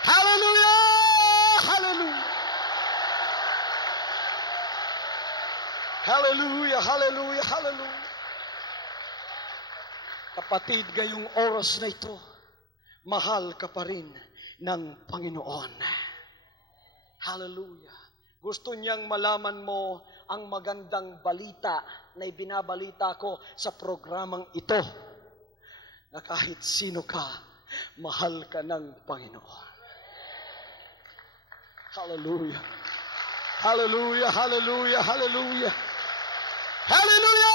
Hallelujah! Hallelujah! Hallelujah! Hallelujah! Hallelujah! Kapatid, ngayong oras na ito, mahal ka pa rin ng Panginoon. Hallelujah! Gusto niyang malaman mo ang magandang balita na ibinabalita ko sa programang ito, na kahit sino ka, mahal ka ng Panginoon. Hallelujah! Hallelujah! Hallelujah! Hallelujah! Hallelujah!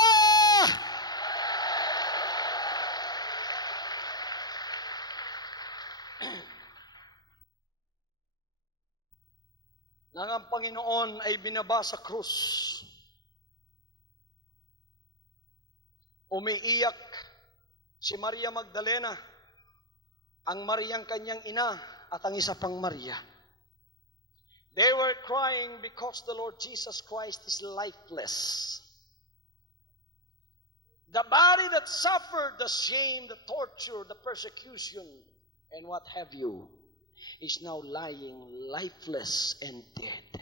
nang ang Panginoon ay binaba sa krus. Umiiyak si Maria Magdalena, ang Mariang kanyang ina at ang isa pang Maria. They were crying because the Lord Jesus Christ is lifeless. The body that suffered the shame, the torture, the persecution, and what have you, is now lying lifeless and dead.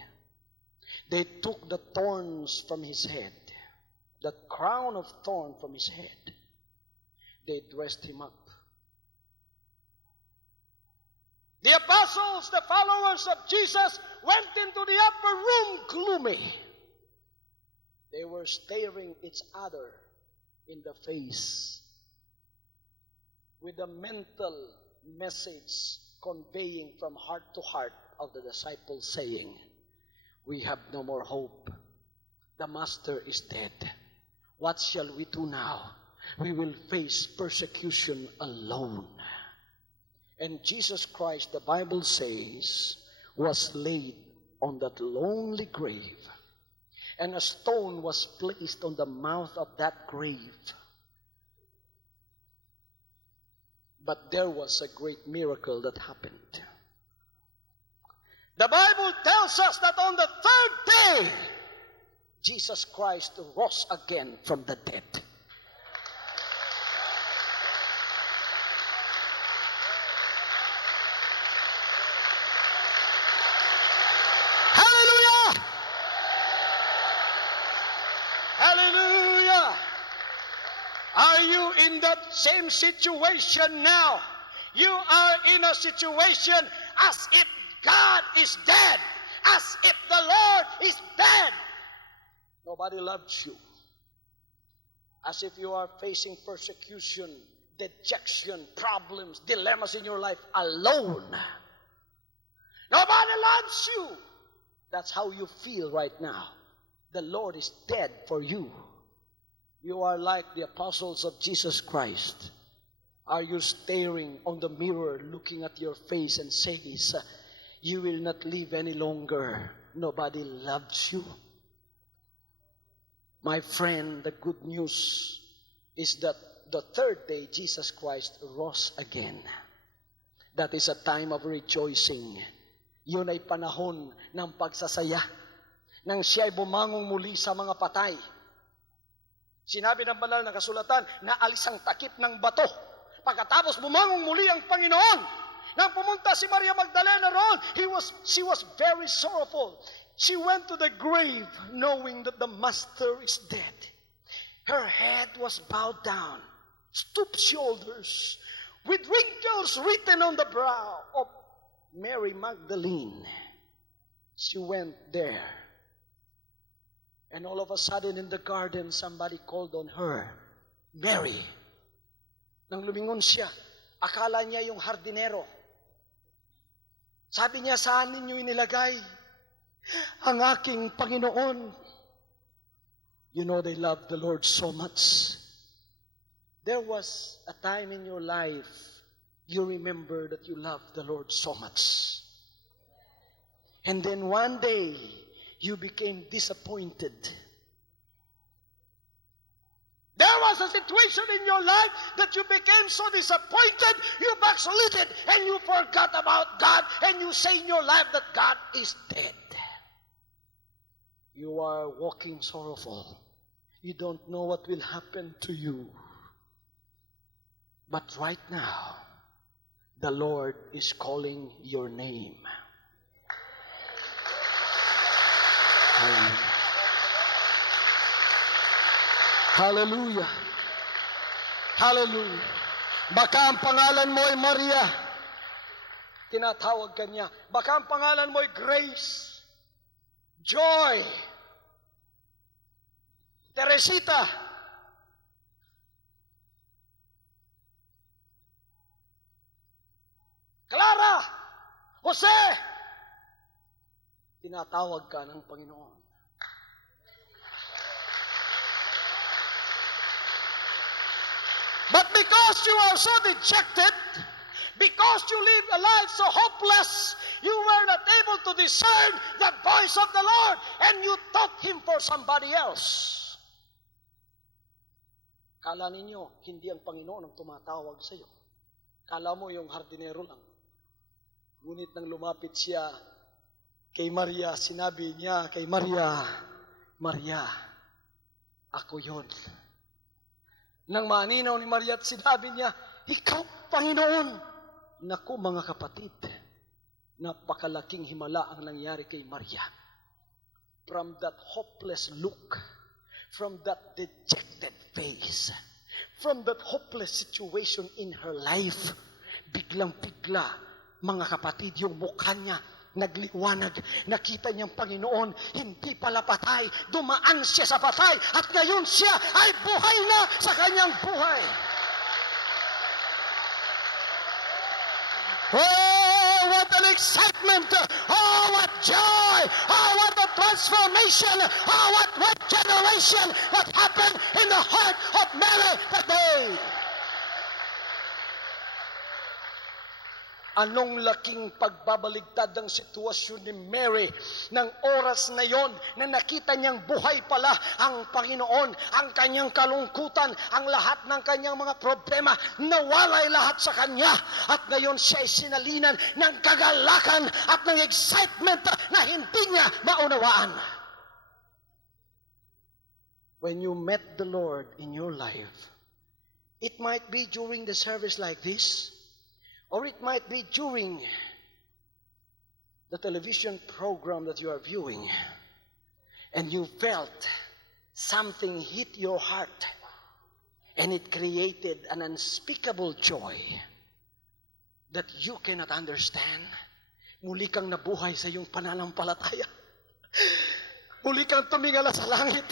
They took the thorns from his head, the crown of thorn from his head. They dressed him up. The apostles, the followers of Jesus, went into the upper room gloomy. They were staring each other in the face with a mental message conveying from heart to heart of the disciples saying, we have no more hope. The Master is dead. What shall we do now? We will face persecution alone. And Jesus Christ, the Bible says, was laid on that lonely grave. And a stone was placed on the mouth of that grave. But there was a great miracle that happened. The Bible tells us that on the third day, Jesus Christ rose again from the dead. Hallelujah! Hallelujah! Are you in that same situation now? You are in a situation as if God is dead, as if the Lord is dead. Nobody loves you. As if you are facing persecution, dejection, problems, dilemmas in your life alone. Nobody loves you. That's how you feel right now. The Lord is dead for you. You are like the apostles of Jesus Christ. Are you staring on the mirror, looking at your face and says, you will not live any longer. Nobody loves you. My friend, the good news is that the third day Jesus Christ rose again. That is a time of rejoicing. Yun ay panahon ng pagsasaya. Nang siya'y bumangong muli sa mga patay. Sinabi ng banal na kasulatan na alis ang takip ng bato. Pagkatapos bumangong muli ang Panginoon. Nang pumunta si Maria Magdalena roon, she was very sorrowful. She went to the grave knowing that the Master is dead. Her head was bowed down, stooped shoulders, with wrinkles written on the brow of Mary Magdalene. She went there. And all of a sudden in the garden, somebody called on her, Mary. Nang lumingon siya, akala niya yung hardinero. Sabi niya, saan ninyo inilagay ang aking Panginoon? You know they love the Lord so much. There was a time in your life you remember that you love the Lord so much. And then one day, you became disappointed. There was a situation in your life that you became so disappointed, you backslid and you forgot about God, and you say in your life that God is dead. You are walking sorrowful. You don't know what will happen to you. But right now, the Lord is calling your name. Hallelujah. Hallelujah. Hallelujah. Baka ang pangalan mo ay Maria. Tinatawag ka niya. Baka ang pangalan mo ay Grace, Joy, Teresita, Clara, Jose. Tinatawag ka ng Panginoon. But because you are so dejected, Because you live a life so hopeless, you were not able to discern the voice of the Lord, and you took Him for somebody else. Kala ninyo, hindi ang Panginoon ang tumatawag sa iyo. Kala mo yung hardinero lang. Ngunit nang lumapit siya kay Maria, sinabi niya kay Maria, Maria, ako yun. Nang maninaw ni Maria at sinabi niya, ikaw, Panginoon. Naku, mga kapatid, napakalaking himala ang nangyari kay Maria. From that hopeless look, from that dejected face, from that hopeless situation in her life, biglang-bigla, mga kapatid, yung mukha niya nagliwanag. Nakita niyang Panginoon, hindi pala patay, dumaan siya sa patay, at ngayon siya ay buhay na sa kanyang buhay. Oh, what an excitement! Oh, what joy! Oh, what a transformation! Oh, what regeneration that happened in the heart of Mary that day! Anong laking pagbabaligtad ng sitwasyon ni Mary ng oras na yon na nakita niyang buhay pala ang Panginoon, ang kanyang kalungkutan, ang lahat ng kanyang mga problema, nawalay lahat sa kanya. At ngayon siya ay sinalinan ng kagalakan at ng excitement na hindi niya maunawaan. When you met the Lord in your life, it might be during the service like this, or it might be during the television program that you are viewing, and you felt something hit your heart, and it created an unspeakable joy that you cannot understand. Muli kang nabuhay sa iyong pananampalataya. Muli kang tumingala sa langit.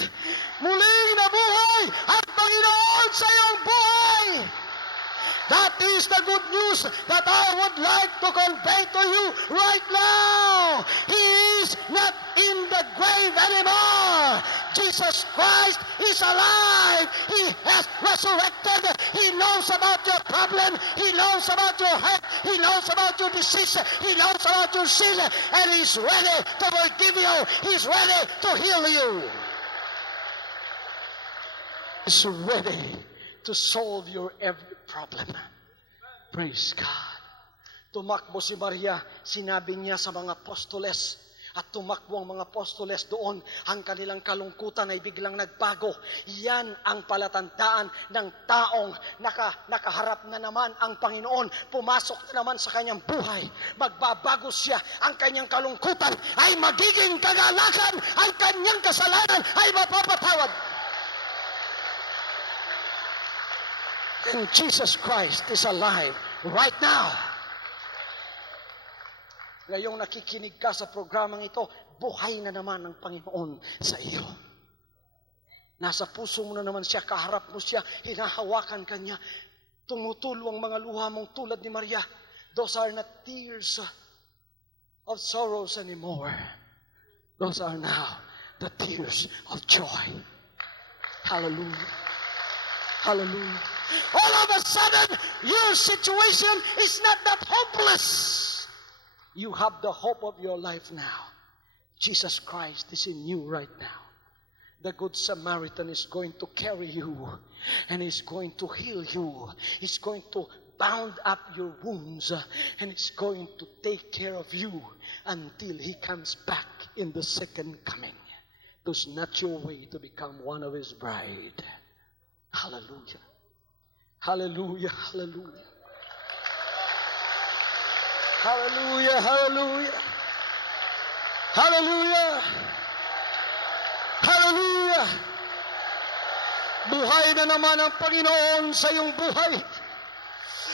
Muling nabuhay ang Panginoon sa iyong buhay. That is the good news that I would like to convey to you right now. He is not in the grave anymore. Jesus Christ is alive. He has resurrected. He knows about your problem. He knows about your hurt. He knows about your disease. He knows about your sin. And He's ready to forgive you. He's ready to heal you. He's ready to solve your every problem. Praise God. Tumakbo si Maria, sinabi niya sa mga apostoles, at tumakbo ang mga apostoles doon, ang kanilang kalungkutan ay biglang nagbago. Yan ang palatandaan ng taong nakaharap na naman ang Panginoon, pumasok na naman sa kanyang buhay. Magbabago siya, ang kanyang kalungkutan ay magiging kagalakan, ang kanyang kasalanan ay mapapatawad. And Jesus Christ is alive right now. Ngayong nakikinig ka sa programang ito, buhay na naman ang Panginoon sa iyo. Nasa puso mo na naman siya, kaharap mo siya, hinahawakan ka niya, tumutulo ang mga luha mong tulad ni Maria. Those are not tears of sorrows anymore. Those are now the tears of joy. Hallelujah. Hallelujah. All of a sudden, your situation is not that hopeless. You have the hope of your life now. Jesus Christ is in you right now. The Good Samaritan is going to carry you, and He's going to heal you. He's going to bound up your wounds, and He's going to take care of you until He comes back in the second coming to snatch you away to become one of His bride. Hallelujah. Hallelujah. Hallelujah. Hallelujah. Hallelujah. Hallelujah. Hallelujah. Buhay na naman ang Panginoon sa iyong buhay.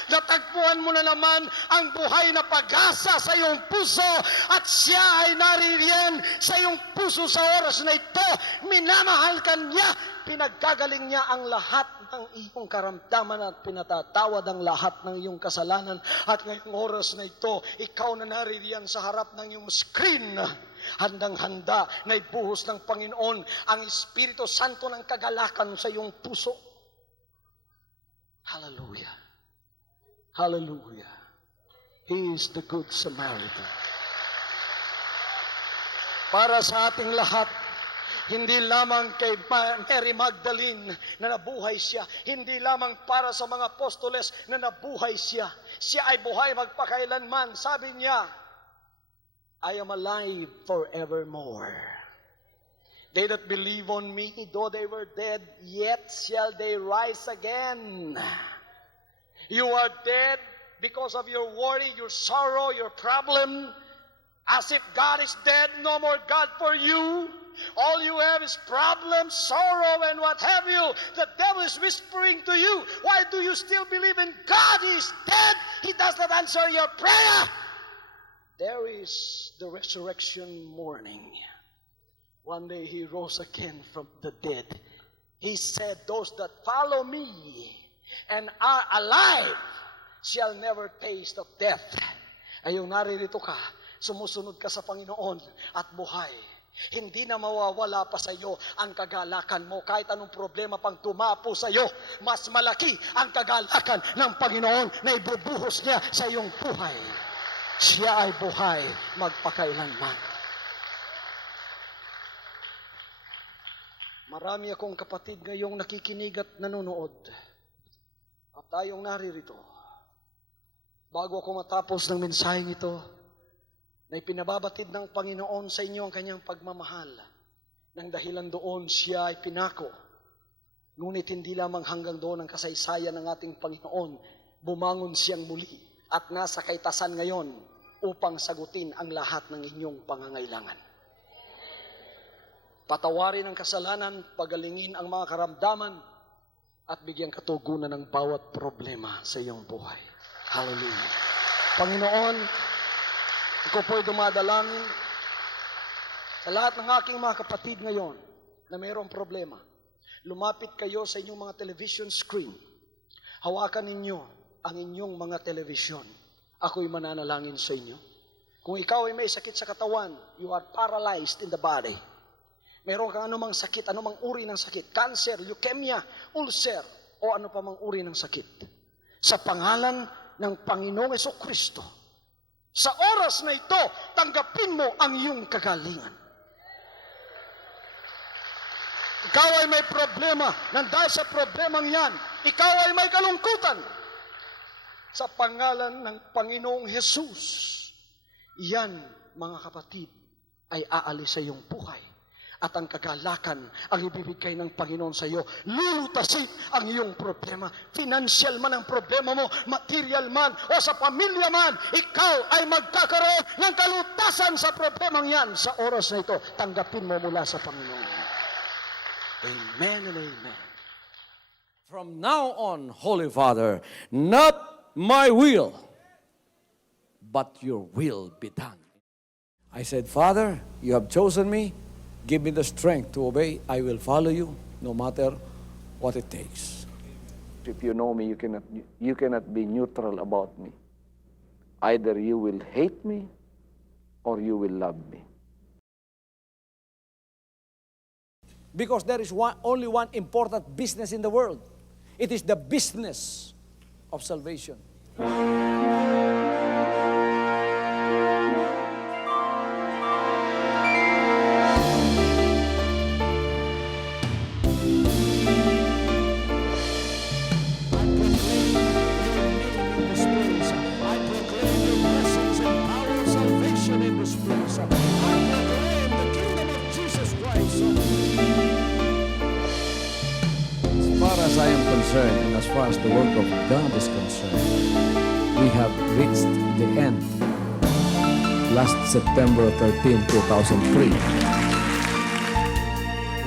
Natagpuan mo na naman ang buhay na pag-asa sa iyong puso, at siya ay naririyan sa iyong puso sa oras na ito. Minamahal ka niya, pinaggagaling niya ang lahat ng iyong karamdaman at pinatatawad ang lahat ng iyong kasalanan. At ngayong oras na ito, ikaw na naririyan sa harap ng iyong screen, handang-handa na ibuhos ng Panginoon ang Espiritu Santo ng kagalakan sa iyong puso. Hallelujah. Hallelujah. He is the Good Samaritan. Para sa ating lahat, hindi lamang kay Mary Magdalene na nabuhay siya, hindi lamang para sa mga apostoles na nabuhay siya. Siya ay buhay magpakailanman. Sabi niya, I am alive forevermore. They that believe on me, though they were dead, yet shall they rise again. You are dead because of your worry, your sorrow, your problem. As if God is dead, no more God for you. All you have is problems, sorrow, and what have you. The devil is whispering to you, why do you still believe in God? He is dead. He does not answer your prayer. There is the resurrection morning. One day he rose again from the dead. He said, those that follow me and are alive shall never taste of death. Ayong naririto ka, sumusunod ka sa Panginoon at buhay. Hindi na mawawala pa sa iyo ang kagalakan mo. Kahit anong problema pang tumapo sa iyo, mas malaki ang kagalakan ng Panginoon na ibubuhos niya sa iyong buhay. Siya ay buhay magpakailanman. Marami akong kapatid ngayong nakikinig at nanonood. At tayong naririto. Bago ako matapos ng mensaheng ito, na ipinababatid ng Panginoon sa inyo ang kanyang pagmamahal. Nang dahilan doon siya ay pinako. Ngunit hindi lamang hanggang doon ang kasaysayan ng ating Panginoon. Bumangon siyang muli at nasa kaitasan ngayon upang sagutin ang lahat ng inyong pangangailangan. Patawarin ang kasalanan, pagalingin ang mga karamdaman, at bigyang katugunan ng bawat problema sa iyong buhay. Hallelujah. Panginoon, ako po'y dumadalangin sa lahat ng aking mga kapatid ngayon na mayroong problema. Lumapit kayo sa inyong mga television screen. Hawakan ninyo ang inyong mga television. Ako'y mananalangin sa inyo. Kung ikaw ay may sakit sa katawan, you are paralyzed in the body. Mayroon kang anumang sakit, anumang uri ng sakit, cancer, leukemia, ulcer, o ano pa mang uri ng sakit. Sa pangalan ng Panginoong Jesucristo, sa oras na ito, tanggapin mo ang iyong kagalingan. Ikaw ay may problema, nandahil sa problemang yan, ikaw ay may kalungkutan. Sa pangalan ng Panginoong Jesus, yan, mga kapatid, ay aalis sa iyong buhay. At ang kagalakan ang ibibigay ng Panginoon sa iyo. Lulutasin ang iyong problema. Financial man ang problema mo, material man, o sa pamilya man, ikaw ay magkakaroon ng kalutasan sa problemang yan. Sa oras na ito, tanggapin mo mula sa Panginoon. Amen and amen. From now on, Holy Father, not my will, but your will be done. I said, Father, you have chosen me. Give me the strength to obey. I will follow you no matter what it takes. If you know me, you cannot be neutral about me. Either you will hate me or you will love me. Because there is only one important business in the world. It is the business of salvation. As I am concerned, and as far as the work of God is concerned, we have reached the end. Last September 13, 2003.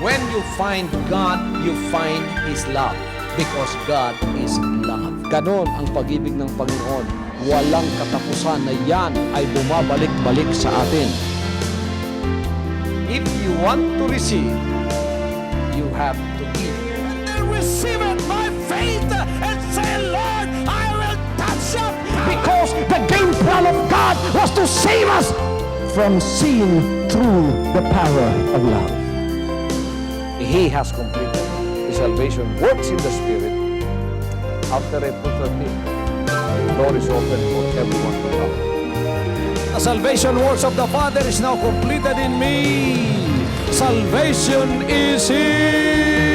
When you find God, you find His love. Because God is love. Ganon ang pag-ibig ng Panginoon. Walang katapusan na yan ay bumabalik-balik sa atin. If you want to receive, you have to give. Receive it by faith and say, Lord, I will touch up. Because the game plan of God was to save us from sin through the power of love. He has completed. The salvation works in the Spirit after April 13. The door is open for everyone to come. The salvation works of the Father is now completed in me. Salvation is here.